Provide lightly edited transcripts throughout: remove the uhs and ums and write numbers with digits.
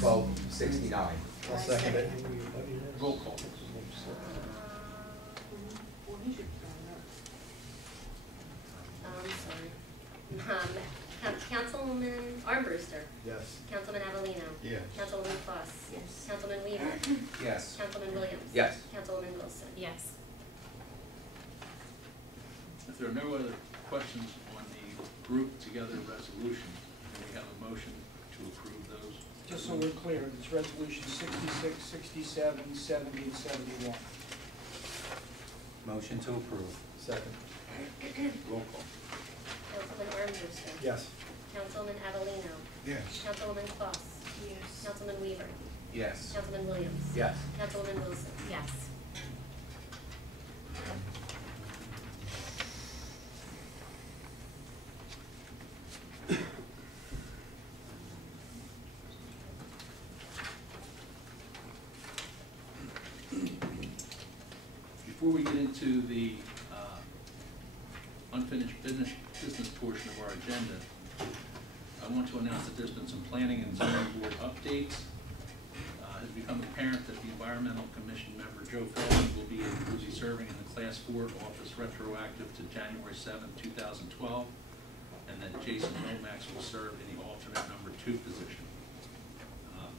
1269. I'll second it. Roll call. I'm sorry. Councilwoman Armbruster. Yes. Councilman Avellino. Yes. Councilwoman Foss. Yes. Councilman Weaver. Yes. Councilman Williams. Yes. Councilwoman Wilson. Yes. If there are no other questions on the group together resolution, then we have a motion to approve those. Just so we're clear, it's resolution 66, 67, 70, and 71. Motion to approve. Second. Roll call. Councilman Armbruster. Yes. Councilman Avellino. Yes. Councilwoman Foss. Yes. Councilman Weaver. Yes. Councilman Williams. Yes. Councilwoman Wilson. Yes. Before we get into the unfinished business portion of our agenda, I want to announce that there's been some planning and zoning board updates. It has become apparent that the Environmental Commission member Joe Feldman will be serving in the Class 4 office retroactive to January 7, 2012, and that Jason Lomax will serve in the alternate number 2 position.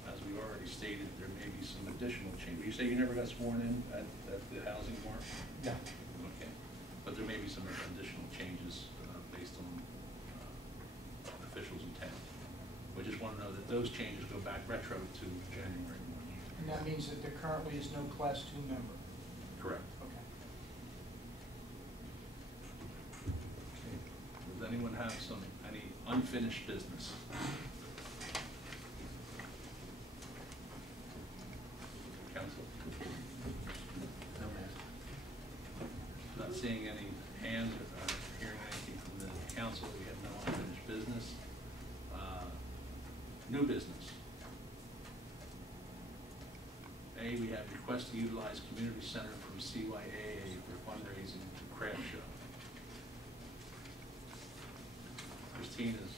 As we already stated, there may be some additional change. You say you never got sworn in at the housing board? No. Okay, but there may be some additional changes based on officials' intent. We just want to know that those changes go back retro to January 1. And that means that there currently is no Class 2 member. Correct. Okay. Does anyone have any unfinished business? Council? Not seeing any hands or hearing anything from the council. We have no unfinished business. New business. A, we have request to utilize community center from CYAA for fundraising craft show. Christine has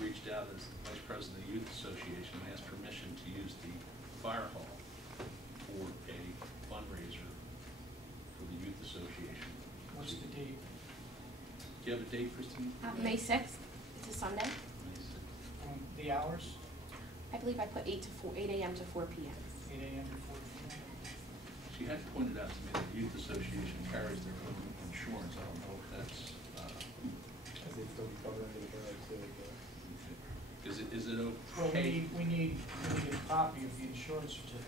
reached out as Vice President of the Youth Association and asked permission to use the fire hall for a fundraiser for the Youth Association. What's the date? Do you have a date, Christine? May 6th. It's a Sunday. The hours? I believe I put 8 a.m. to 4 p.m. 8 a.m. to 4 p.m. She had pointed out to me that the Youth Association carries their own insurance. I don't know if that's, Because they still cover under the borough too. is it Well, okay? we need a copy of the insurance certificate.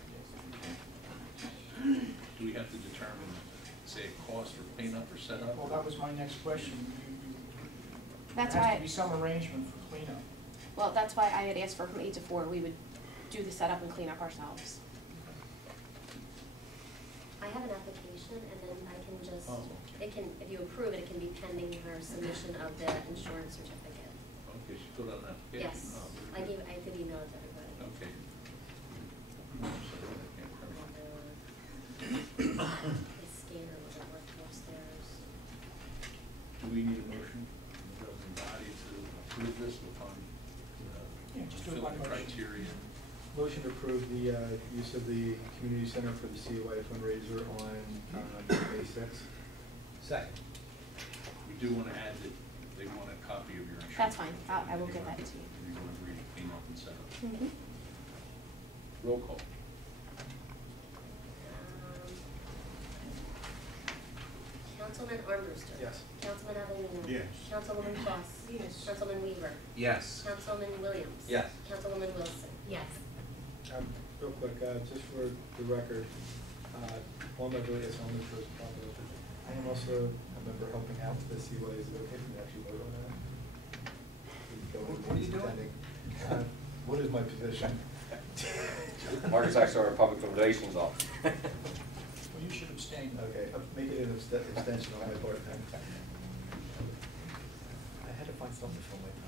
Do we have to determine, say, a cost for cleanup or setup? Well, that was my next question. That's there has why. to be some arrangement for cleanup. Well, that's why I had asked for from 8 to 4. We would do the setup and clean up ourselves. I have an application, and then I can just, Oh. it can, if you approve it, it can be pending her submission of the insurance certificate. Okay, she filled out an application? Yes, Oh, I very good. did email it to everybody. Okay. The scanner wasn't working upstairs. Do we need a motion from the governing body to approve this upon Yeah, just do it by fulfilling the motion. criteria? Motion to approve the use of the community center for the COA fundraiser on May 6th. Second. We do want to add that they want a copy of your insurance. That's fine. I will get that to you. You're going to agree to clean up and set up. Mm-hmm. Roll call. Councilman Armbruster. Yes. Councilman Avellino. Yes. Councilwoman Foss. Yes. Councilman Weaver. Yes. Councilman Williams. Yes. Councilwoman Wilson. Yes. Real quick, just for the record, while I'm not really as only for I am also a member helping out with the COA. Is it okay for me to actually vote on that? What are you doing? What is my position? Mark is actually our public relations officer. Well, you should abstain. Okay, make it an abstention on my part then. I had to find something to fill my time.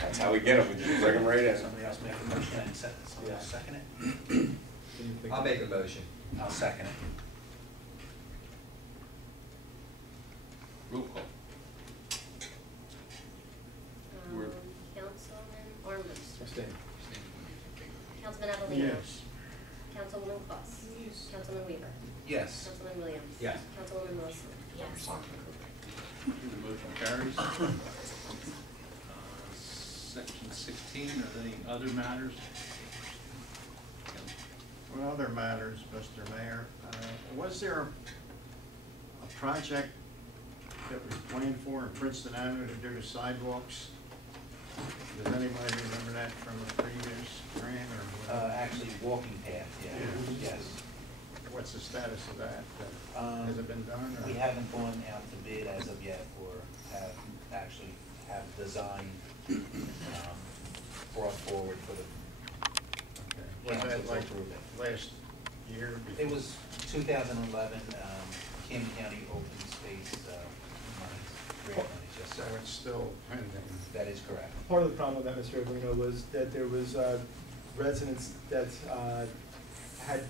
That's how we get them, we just bring them right in. Somebody else make a motion and somebody else second it? I'll I'll make a motion. I'll second it. Roll call. Word. Councilman Armbruster. Abstain. Councilman Avellino. Yes. Councilwoman Kloss. Councilman Weaver. Yes. Councilman Williams. Yes. Councilwoman Wilson. Yes. The motion carries. Section 16, are there any other matters? Well, other matters, Mr. Mayor, was there a project that was planned for in Princeton Avenue to do the sidewalks? Does anybody remember that from a previous grant or? Actually, walking path, yeah, Yeah. yes. What's the status of that? Has it been done? Or? We haven't gone out to bid as of yet, or have design brought forward for the Was council that to like approve it. last year? It was 2011, Camden County Open Space grant monies, yes, So sir. it's still pending. That is correct. Part of the problem with that, Mr. Avellino, was that there was residents that had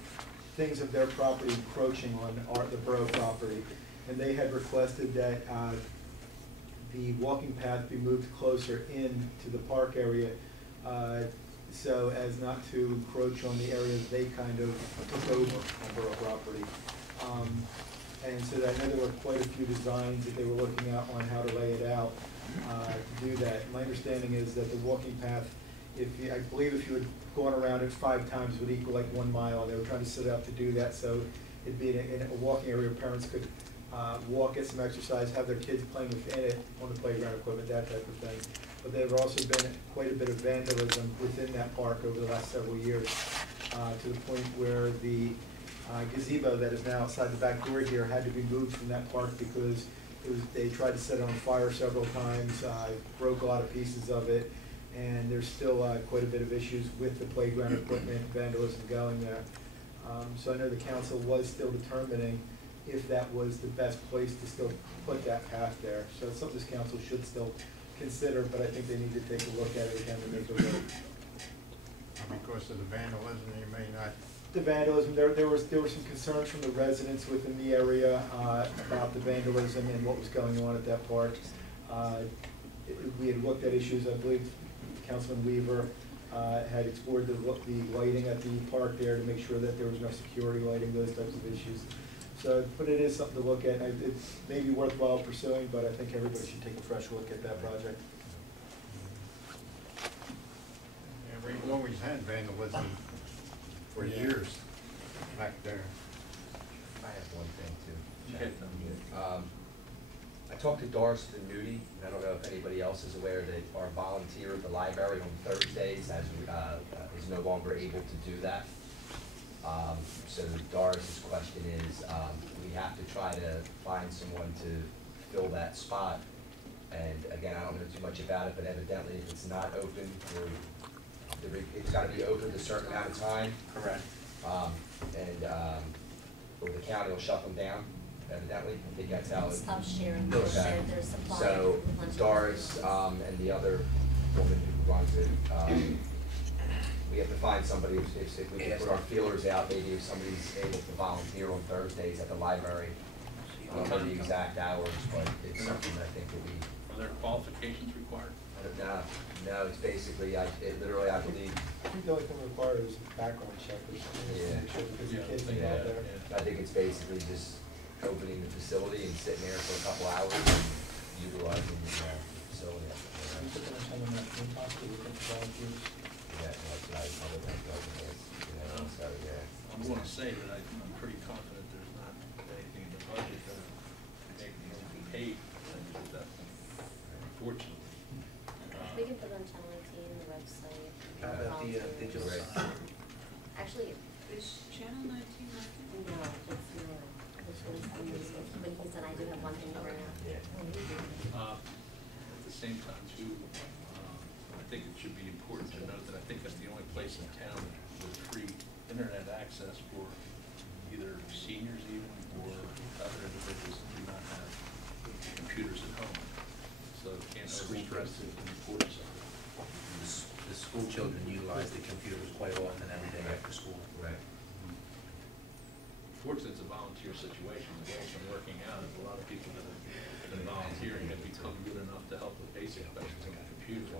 things of their property encroaching on the borough property. And they had requested that the walking path be moved closer in to the park area, so as not to encroach on the areas they kind of took over on borough property. And so I know there were quite a few designs that they were looking at on how to lay it out to do that. My understanding is that the walking path, I believe if you had gone around it 5 times, would equal like 1 mile. They were trying to set it up to do that, so it'd be in a walking area where parents could walk, get some exercise, have their kids playing within it on the playground equipment, that type of thing. But there have also been quite a bit of vandalism within that park over the last several years, to the point where the gazebo that is now outside the back door here had to be moved from that park because they tried to set it on fire several times, broke a lot of pieces of it, and there's still quite a bit of issues with the playground equipment, vandalism going there. So I know the council was still determining if that was the best place to still put that path there. So it's something this council should still consider, but I think they need to take a look at it again to make a vote. Because of the vandalism, you may not. The vandalism, there were some concerns from the residents within the area about the vandalism and what was going on at that park. We had looked at issues, I believe Councilman Weaver had explored the lighting at the park there to make sure that there was no security lighting, those types of issues. So, but it is something to look at. It may be worthwhile pursuing, but I think everybody should take a fresh look at that project. Yeah, we've always had vandalism for years back there. I have one thing too. Okay. I talked to Doris Nudie, and I don't know if anybody else is aware that our volunteer at the library on Thursdays is no longer able to do that. So Doris's question is, we have to try to find someone to fill that spot. And again, I don't know too much about it, but evidently if it's not open, it's gotta be open a certain amount of time. Correct. Or the county will shut them down, evidently. I think that's how it. Stop sharing Okay. their supply. So with lunch. Doris, and the other woman who runs it, we have to find somebody, if we can put our feelers out, maybe if somebody's able to volunteer on Thursdays at the library. I don't know the exact hours, but it's something that I think will be. Are there qualifications required? No, it's basically, literally, I believe, I think the only thing required is a background check or something, just to make sure because the kids are out there. I think it's basically just opening the facility and sitting there for a couple hours and utilizing the facility. I'm looking at someone that can possibly look at the volunteers. Yeah, that's what I would think of it, so, yeah. I'm going to say that I'm pretty confident there's not anything in the budget that would make me paid. Unfortunately. We can put it on Channel 18, the website. How about the digital Right. sign? Actually, Is Channel 19 working? no, it's not. Which was, when he said I do have one thing to bring up. Yeah. At the same time too, I think it should be important to note that I think that's the only place in town with free internet access for either seniors even or other individuals that do not have computers at home. So can't overstress the importance of it. The school children utilize the computers quite often every day after school. Right. Fortunately, it's a volunteer situation. The girls been working out, and a lot of people that have been volunteering have become good enough to help with basic questions on the computer.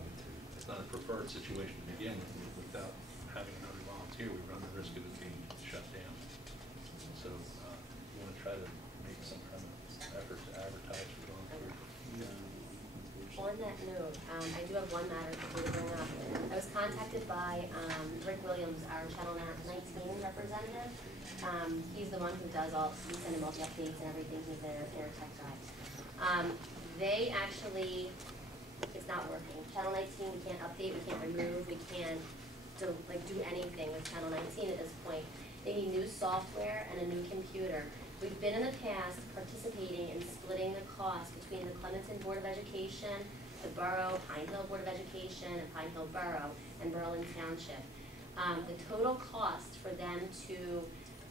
it's not a preferred situation to begin with. Without having another volunteer, we run the risk of it being shut down. So we want to try to make some kind of effort to advertise for volunteers. On that note, I do have one matter to bring up. I was contacted by Rick Williams, our Channel 19 representative. He's the one who does we send him all the updates and everything. He's their tech guy. They actually, it's not working. Channel 19, we can't update, we can't remove, we can't do anything with Channel 19 at this point. They need new software and a new computer. We've been in the past participating in splitting the cost between the Clementon Board of Education, the Borough, Pine Hill Board of Education, and Pine Hill Borough, and Berlin Township. The total cost for them to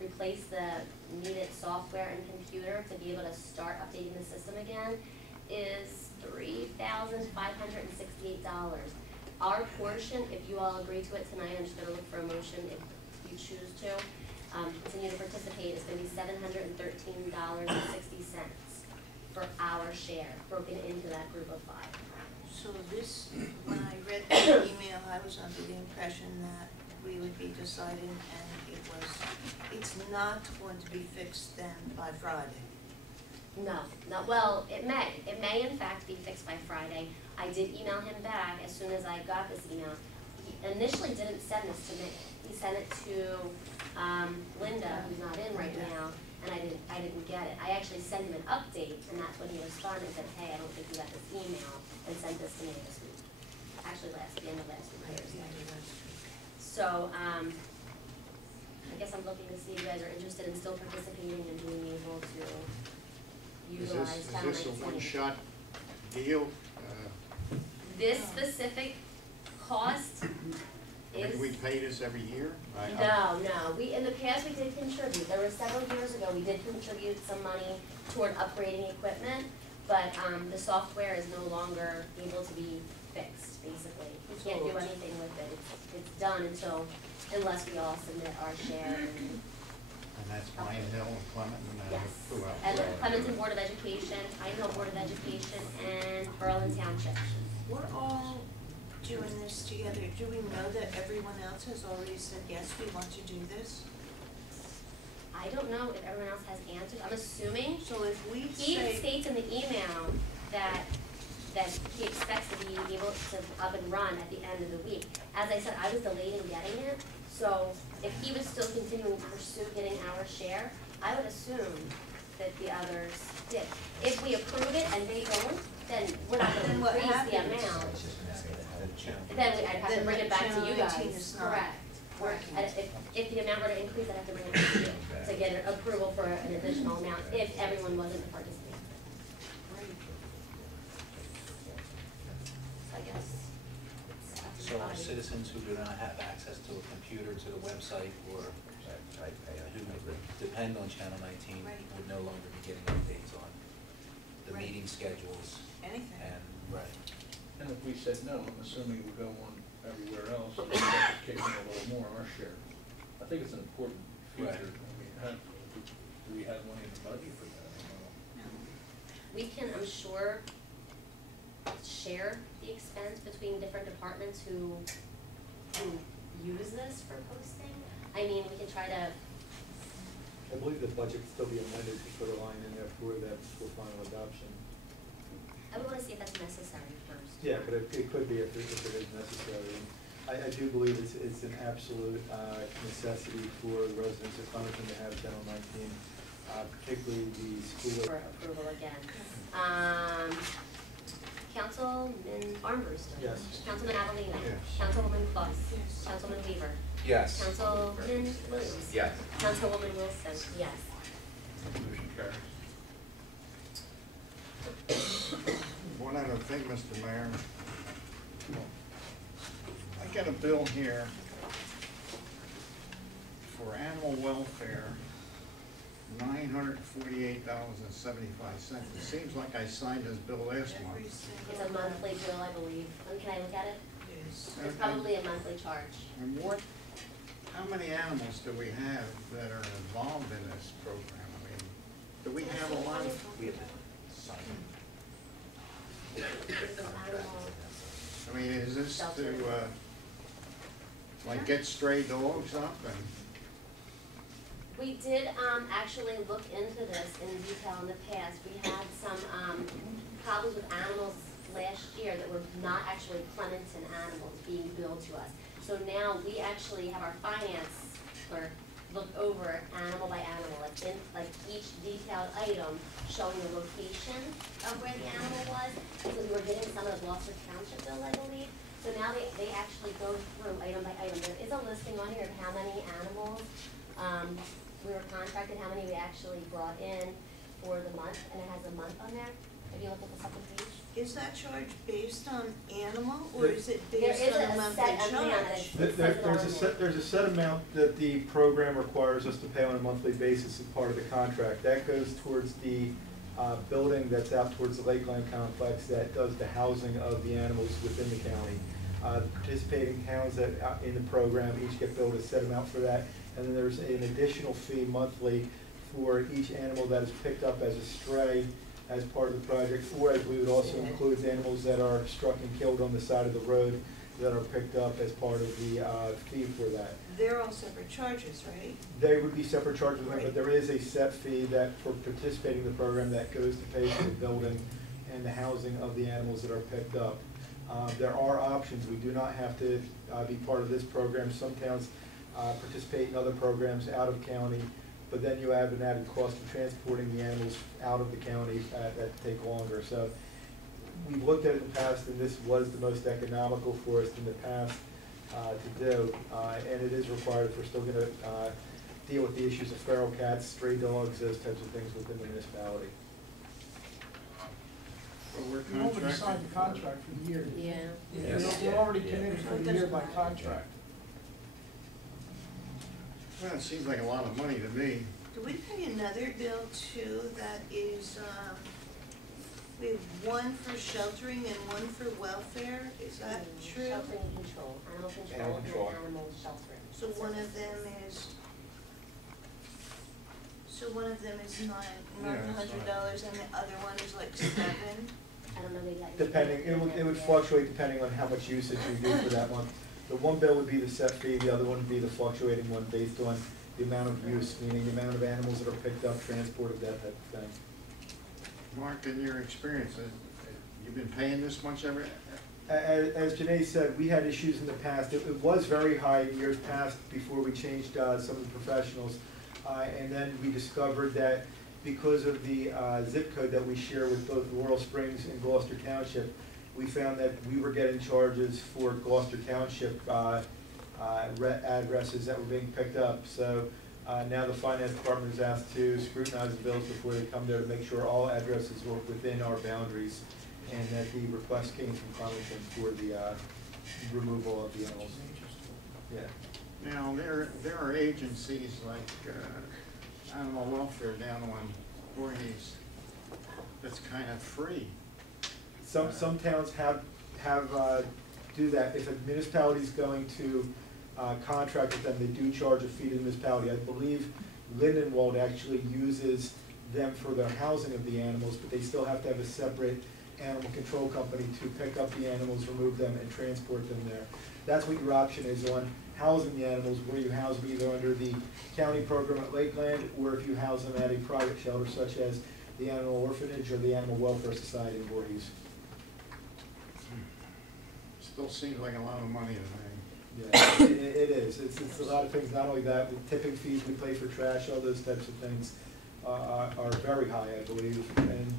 replace the needed software and computer to be able to start updating the system again is $3,568. Our portion, if you all agree to it tonight, I'm just gonna look for a motion if you choose to, continue to participate, it's gonna be $713.60 for our share, broken into that group of 5. So this, when I read the email, I was under the impression that we would be deciding, and it's not going to be fixed then by Friday. No, well, it may in fact be fixed by Friday. I did email him back as soon as I got this email. He initially didn't send this to me. He sent it to Linda, who's not in right now, and I didn't get it. I actually sent him an update, and that's when he responded and said, hey, I don't think you got this email, and sent this to me this week. Actually, the end of last week, Thursday. So, I guess I'm looking to see if you guys are interested in still participating and being able to utilize Channel 19. Is this a one-shot deal? This specific cost is. Do we pay this every year? No. We, in the past, we did contribute. There were several years ago, we did contribute some money toward upgrading equipment, but the software is no longer able to be fixed, basically. We can't do anything with it. It's done unless we all submit our share. And that's Pine Hill and Clementon, Yes. who else? And the Clementon Board of Education, Pine Hill Board of Education, and Berlin Township. We're all doing this together. Do we know that everyone else has already said, yes, we want to do this? I don't know if everyone else has answered. I'm assuming. So if we He say, states in the email that he expects to be able to up and run at the end of the week. As I said, I was delayed in getting it, so if he was still continuing to pursue getting our share, I would assume that the others did. If we approve it and they don't, then we're not Then gonna what increase the happens? amount. Then I'd have to Then bring it back to Channel you 19 guys, is not correct. working. And if the amount were to increase, I'd have to bring it back to you to get an approval for an additional amount if everyone wasn't participating. I guess. So our citizens who do not have access to a computer, to the website, or who depend on Channel 19 Right. would no longer be getting updates on the Right. meeting schedules anything? and, right. And if we said no, I'm assuming we go on everywhere else, and kick in a little more our share. I think it's an important feature. Right. I mean, do we have money in the budget for that? I don't know. We can, I'm sure, share the expense between different departments who use this for posting. I mean, we can try to, I believe the budget could still be amended to put a line in there for final adoption. I would wanna see if that's necessary first. Yeah, but it could be if it is necessary. I do believe it's an absolute necessity for the residents of Clementon to have Channel 19, particularly the school. For approval again. Councilman Armbruster. Yes. Councilman Avellino. Yes. Councilwoman Claus. Yes. Councilman Weaver. Yes. Councilman Williams. Yes. Councilwoman Wilson, yes. Motion carries. One other thing, Mr. Mayor. I got a bill here for animal welfare, $948.75. It seems like I signed this bill last Every month. It's single a monthly bill, I believe. Can I look at it? is. It's probably a monthly charge. And how many animals do we have that are involved in this program? I mean, do we have a lot of? We have to sign. Animal I mean, is this Shelter. to, like, get stray dogs up and? We did actually look into this in detail in the past. We had some problems with animals last year that were not actually Clementon animals being billed to us. So now we actually have our finance clerk look over animal by animal, like each detailed item showing the location of where the animal was. Because we were getting some of the Gloucester Township bills, I believe. So now they actually go through item by item. There is a listing on here of how many animals we were contracted, how many we actually brought in for the month, and it has a month on there. If you look at the second page. Is that charge based on animal, or is it There based is on a a monthly set amount. charge? There's a set amount that the program requires us to pay on a monthly basis as part of the contract. That goes towards the building that's out towards the Lakeland complex that does the housing of the animals within the county. The participating towns that in the program each get billed a set amount for that. And then there's an additional fee monthly for each animal that is picked up as a stray as part of the project, or as we would also include animals that are struck and killed on the side of the road that are picked up as part of the fee for that. They're all separate charges, right? They would be separate charges, but there is a set fee that for participating in the program that goes to pay for the building and the housing of the animals that are picked up. There are options. We do not have to be part of this program. Some towns participate in other programs out of county, but then you have an added cost of transporting the animals out of the county that take longer. So we've looked at it in the past, and this was the most economical for us in the past to do, and it is required if we're still going to deal with the issues of feral cats, stray dogs, those types of things within the municipality. Well, we're We already contracted. signed the contract for the year. Yeah. We're already committed for the year by contract. Well, it seems like a lot of money to me. Do we pay another bill too that is, we have one for sheltering and one for welfare? Is that true? Sheltering and control, animal control Animal control. and animal sheltering. So one of them is, $900 and the other one is like $7? I don't know the exact. Depending, it would fluctuate depending on how much usage you do for that month. The one bill would be the set fee, the other one would be the fluctuating one based on the amount of use, meaning the amount of animals that are picked up, transported, that type of thing. Mark, in your experience, you've been paying this much every? As Janae said, we had issues in the past. It was very high in years past before we changed some of the professionals. And then we discovered that because of the zip code that we share with both Laurel Springs and Gloucester Township, we found that we were getting charges for Gloucester Township addresses that were being picked up. So now the finance department is asked to scrutinize the bills before they come there to make sure all addresses were within our boundaries, and that the request came from Clementon for the removal of the animals. Yeah. Now, there are agencies like Animal Welfare down on Voorhees that's kind of free. Some towns have do that. If a municipality is going to contract with them, they do charge a fee to the municipality. I believe Lindenwold actually uses them for their housing of the animals, but they still have to have a separate animal control company to pick up the animals, remove them, and transport them there. That's what your option is on housing the animals, where you house them either under the county program at Lakeland, or if you house them at a private shelter such as the Animal Orphanage or the Animal Welfare Society in Voorhees. Still seems like a lot of money to me. Yeah, it is. It's a lot of things. Not only that, with tipping fees we pay for trash, all those types of things are very high, I believe, and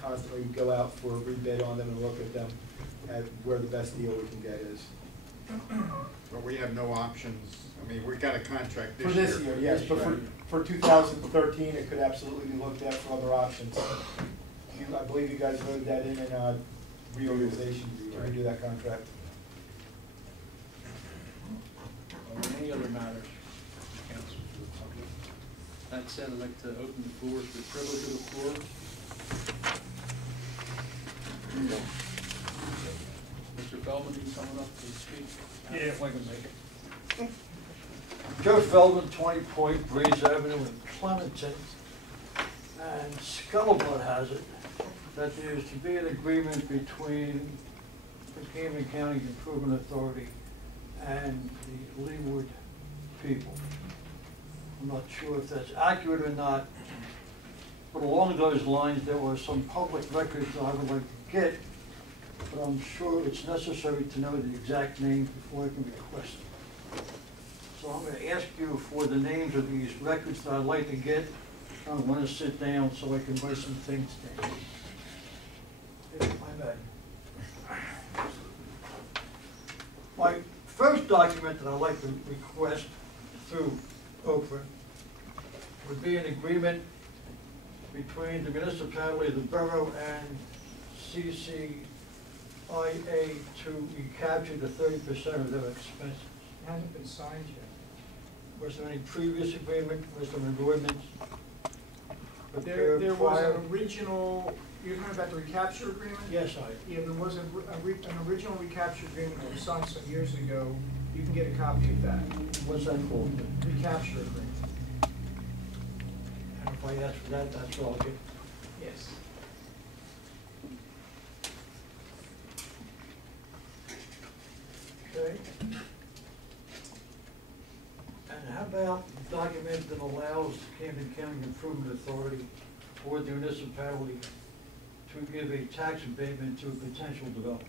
constantly go out for a rebid on them and look at them at where the best deal we can get is. But we have no options. I mean, we got a contract this For year. this year, yes, but for 2013, it could absolutely be looked at for other options. I believe you guys voted that in reorganization to redo that contract. Any other matters, council, for the public? That said, I'd like to open the floor to the privilege of the floor. Mr. Feldman, you coming up to speak? Yeah, if I can make it. Joe Feldman, 20 Point Breeze Avenue in Clementon. And Scuttlebutt has it that there is to be an agreement between the the Clementon County Improvement Authority and the Leeward people. I'm not sure if that's accurate or not, but along those lines, there were some public records that I would like to get, but I'm sure it's necessary to know the exact names before I can request them. So I'm going to ask you for the names of these records that I'd like to get. I want to sit down so I can write some things down. Here's my bag. My first document that I'd like to request through Oprah would be an agreement between the municipality of the borough and CCIA to recapture the 30% of their expenses. It hasn't been signed yet. Was there any previous agreement? Was there an ordinance? There prepared was prior? an original, you're talking about the recapture agreement? Yes, Yeah, there was an original recapture agreement that was signed some years ago. You can get a copy of that. What's that called? Recapture agreement. And if I ask for that, that's all I'll get. Yes. Okay. And how about the document that allows the Clementon County Improvement Authority or the municipality to give a tax abatement to a potential developer?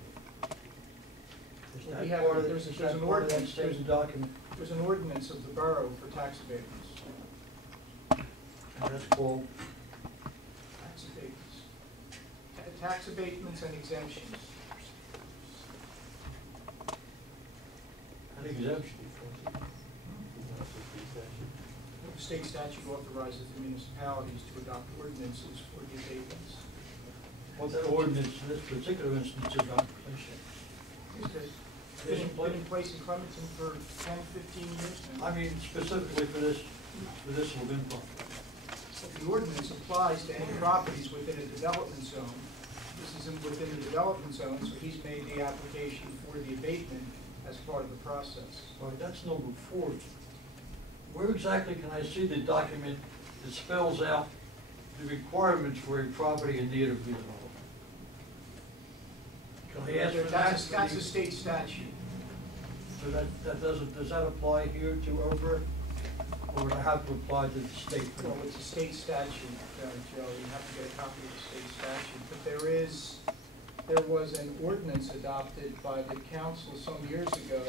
Is We that have- part of, there's is an that part of that ordinance- same document? There's an ordinance of the borough for tax abatements. And that's called, Tax abatements. Tax abatements and exemptions. an exemption. The state statute authorizes the municipalities to adopt ordinances for the abatements. What that ordinance in this particular instance is not It's been in place in Clementon for 10, 15 years now. I mean, specifically for this little info. The ordinance applies to any properties within a development zone. This is within the development zone, so he's made the application for the abatement as part of the process. All right, that's number 4. Where exactly can I see the document that spells out the requirements for a property in need of redevelopment? Can I ask for that? That's a state statute. So does that apply here to Oprah? Or would I have to apply to the state? Well, it's a state statute, Joe, you have to get a copy of the state statute. But there was an ordinance adopted by the council some years ago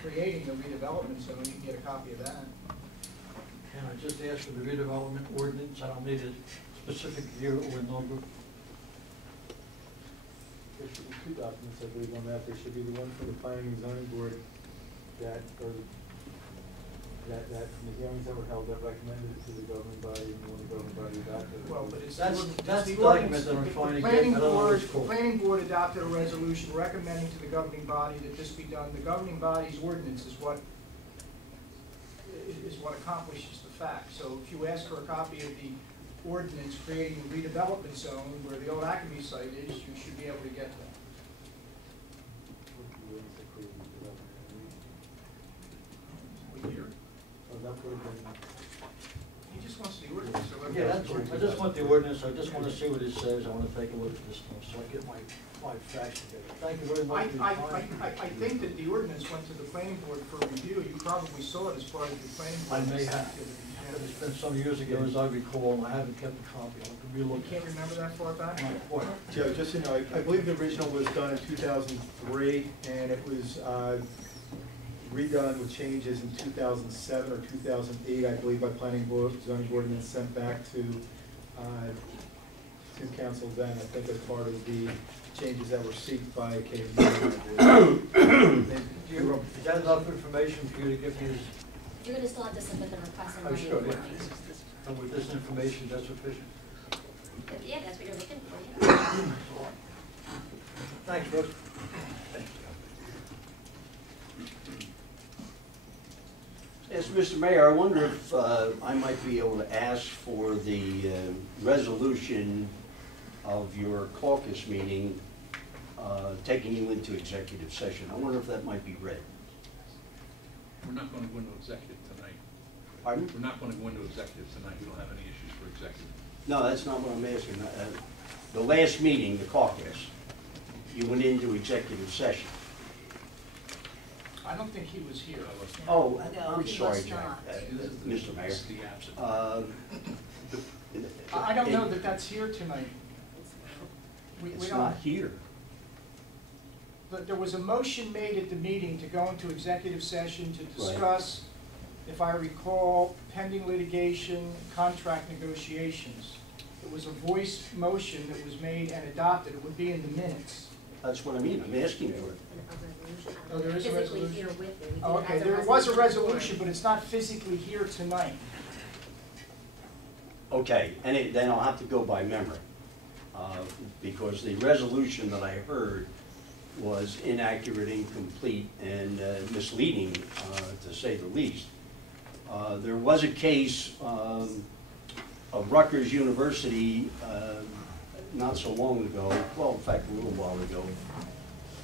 creating a redevelopment zone. You can get a copy of that. Can I just ask for the redevelopment ordinance? I don't need a specific year or number. There should be 2 documents, I believe, on that. There should be the one from the planning and zoning board that from the hearings that were held, that recommended it to the governing body, and when the governing body adopted it. Well, but it's That's the the ordinance. document that I'm trying to The get. I don't know what it's The called. planning board adopted a resolution recommending to the governing body that this be done. The governing body's ordinance is what accomplishes the fact. So if you ask for a copy of the ordinance creating the redevelopment zone where the old Acme site is, you should be able to get that. Here. Oh, that would have been, He just wants the ordinance. So Yeah, that's all. I just want the ordinance, I just want to see what it says, I want to take a look at this stuff, so I get my facts together. Thank you very much for your time. I think that the ordinance went to the planning board for review. You probably saw it as part of the planning I board. may have, but it's been some years ago, as I recall, and I haven't kept a copy, I'll have to You relook. can't remember that far back? Not quite. Joe, just so you know, I believe the original was done in 2003, and it was redone with changes in 2007 or 2008, I believe, by planning board, zoning board, and then sent back to council then, I think as part of the changes that were sought by KMU. Is that enough information for you to give me this? You're gonna still have to submit the request and Oh, money sure, for yeah. me. And with this information, that's sufficient? Yeah, that's what you're looking for, yeah. Thanks, Bruce. Yes, Mr. Mayor, I wonder if I might be able to ask for the resolution of your caucus meeting taking you into executive session. I wonder if that might be read. We're not going to go into executive tonight. Pardon? We're not going to go into executive tonight. We don't have any issues for executive. No, that's not what I'm asking. The last meeting, the caucus, you went into executive session. I don't think he was here. Oh, No, I'm he sorry, was Jack, not. Mr. Mayor. This is the absent. I don't know that that's here tonight. We It's don't. not here. But there was a motion made at the meeting to go into executive session to discuss, if I recall, pending litigation, contract negotiations. It was a voice motion that was made and adopted. It would be in the minutes. That's what I mean, I'm asking for it. Oh, there is a Physically resolution? here with me. We did Oh, it okay, as a there was a resolution resolution, but it's not physically here tonight. Okay, and then I'll have to go by memory, because the resolution that I heard was inaccurate, incomplete, and misleading, to say the least. There was a case of Rutgers University not so long ago, well, in fact, a little while ago,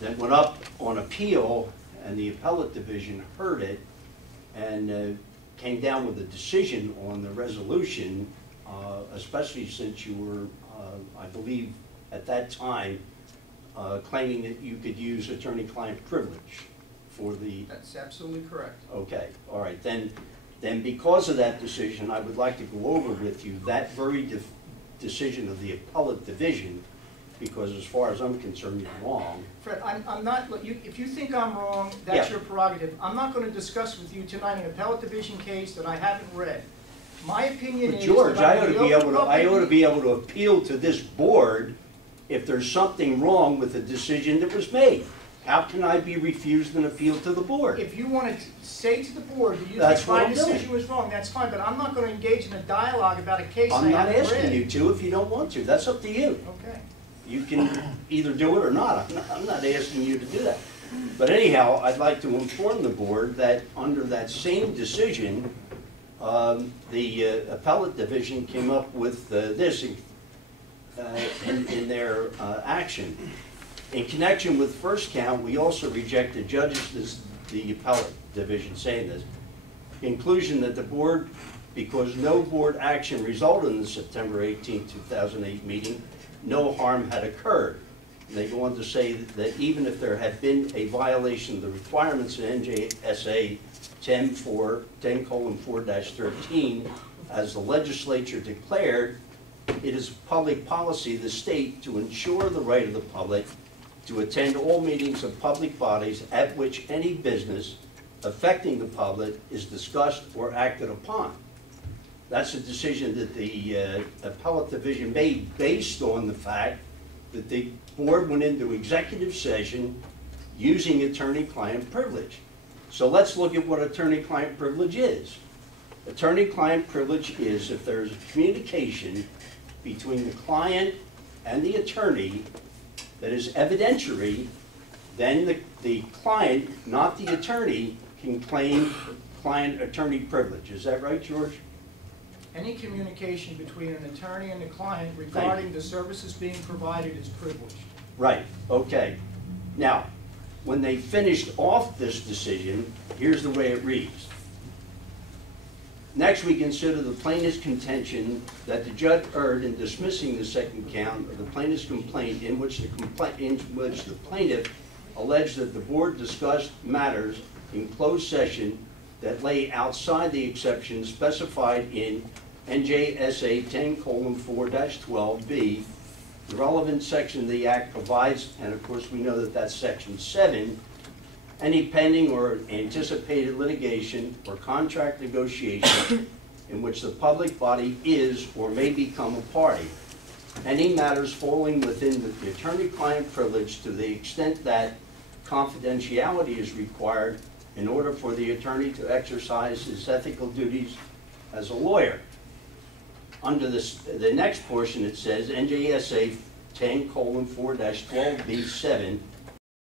that went up on appeal, and the appellate division heard it and came down with a decision on the resolution, especially since you were, I believe, at that time, claiming that you could use attorney-client privilege for the. That's absolutely correct. Okay, all right, then because of that decision, I would like to go over with you that very decision of the appellate division, because as far as I'm concerned, you're wrong. Fred, I'm not, if you think I'm wrong, that's Yeah. your prerogative. I'm not going to discuss with you tonight an appellate division case that I haven't read. My opinion But is George, that I ought to be able to appeal to this board if there's something wrong with the decision that was made. How can I be refused an appeal to the board? If you want to say to the board that you That's think what my I'm doing. decision was wrong, that's fine, but I'm not going to engage in a dialogue about a case I I'm not haven't asking read. you to if you don't want to. That's up to you. Okay. You can either do it or not. I'm not asking you to do that. But anyhow, I'd like to inform the board that under that same decision, the appellate division came up with this in their action. In connection with first count, we also rejected judges, the appellate division saying this, conclusion that the board, because no board action resulted in the September 18, 2008 meeting, no harm had occurred. And they go on to say that even if there had been a violation of the requirements in NJSA 10:4-13, as the legislature declared, it is public policy of the state to ensure the right of the public to attend all meetings of public bodies at which any business affecting the public is discussed or acted upon. That's a decision that the appellate division made based on the fact that the board went into executive session using attorney-client privilege. So let's look at what attorney-client privilege is. Attorney-client privilege is if there's a communication between the client and the attorney that is evidentiary, then the client, not the attorney, can claim client-attorney privilege. Is that right, George? Any communication between an attorney and a client regarding the services being provided is privileged. Right, okay. Now, when they finished off this decision, here's the way it reads. Next, we consider the plaintiff's contention that the judge erred in dismissing the second count of the plaintiff's complaint in which the plaintiff alleged that the board discussed matters in closed session that lay outside the exceptions specified in NJSA 10:4-12B. The relevant section of the Act provides, and of course we know that that's Section 7, any pending or anticipated litigation or contract negotiation in which the public body is or may become a party. Any matters falling within the attorney-client privilege to the extent that confidentiality is required in order for the attorney to exercise his ethical duties as a lawyer. Under the next portion, it says NJSA 10:4-12B7